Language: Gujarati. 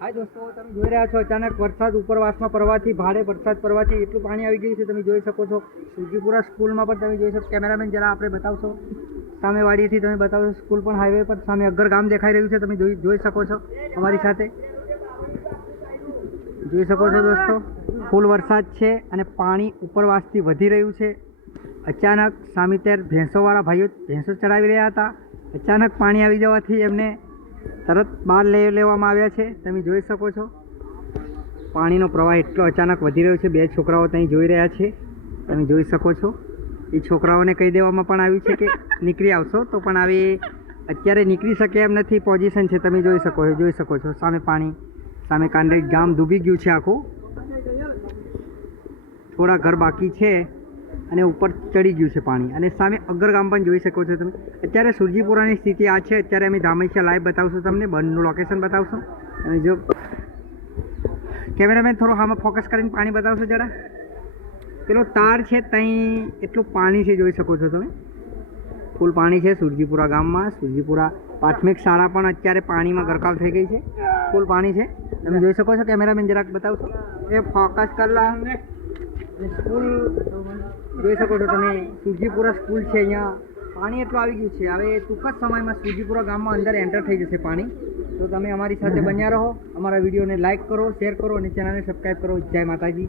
હાય દોસ્તો, તમે જોઈ રહ્યા છો અચાનક વરસાદ ઉપરવાસમાં પડવાથી ભારે વરસાદ પડવાથી એટલું પાણી આવી ગયું છે. તમે જોઈ શકો છો સુરજીપુરા સ્કૂલમાં પણ તમે જોઈ શકો. કેમેરામેન જરા આપણે બતાવશો સામેવાડીથી તમે બતાવશો. સ્કૂલ પણ હાઈવે પર સામે અગ્ગર ગામ દેખાઈ રહ્યું છે. તમે જોઈ શકો છો અમારી સાથે જોઈ શકો છો દોસ્તો. ફૂલ વરસાદ છે અને પાણી ઉપરવાસથી વધી રહ્યું છે. અચાનક સામેતેર ભેંસોવાળા ભાઈઓ ભેંસો ચડાવી રહ્યા હતા. અચાનક પાણી આવી જવાથી એમને તરત બહાર લઈ લેવામાં આવ્યા છે. તમે જોઈ શકો છો પાણીનો પ્રવાહ એટલો અચાનક વધી રહ્યો છે. બે છોકરાઓ ત્યાં જોઈ રહ્યા છે. તમે જોઈ શકો છો એ છોકરાઓને કહી દેવામાં પણ આવ્યું છે કે નીકળી આવશો, તો પણ આવી અત્યારે નીકળી શકે એમ નથી પોઝિશન છે. તમે જોઈ શકો છો સામે પાણી, સામે કાંડે ગામ ડૂબી ગયું છે આખું. થોડા ઘર બાકી છે અને ઉપર ચડી ગયું છે પાણી. અને સામે અગ્ગર ગામ પણ જોઈ શકો છો તમે. અત્યારે સુરજીપુરાની સ્થિતિ આ છે. અત્યારે અમે ધામેશા લાઈવ બતાવશું તમને, બંધનું લોકેશન બતાવશું. અને જો કેમેરામેન થોડો આમાં ફોકસ કરીને પાણી બતાવશો જરા. પેલો તાર છે ત્યાં એટલું પાણી છે, જોઈ શકો છો તમે. ફૂલ પાણી છે સુરજીપુરા ગામમાં. સુરજીપુરા પ્રાથમિક શાળા પણ અત્યારે પાણીમાં ગરકાવ થઈ ગઈ છે. ફૂલ પાણી છે, તમે જોઈ શકો છો. કેમેરામેન જરાક બતાવશો, એ ફોકસ કરેલા. સ્કૂલ જોઈ શકો છો તમે. સુરજીપુરા સ્કૂલ છે, અહીંયા પાણી એટલું આવી ગયું છે. હવે ટૂંક જ સમયમાં સુરજીપુરા ગામમાં અંદર એન્ટર થઈ જશે પાણી. તો તમે અમારી સાથે બન્યા રહો. અમારા વિડીયોને લાઇક કરો, શેર કરો અને ચેનલને સબસ્ક્રાઈબ કરો. જય માતાજી.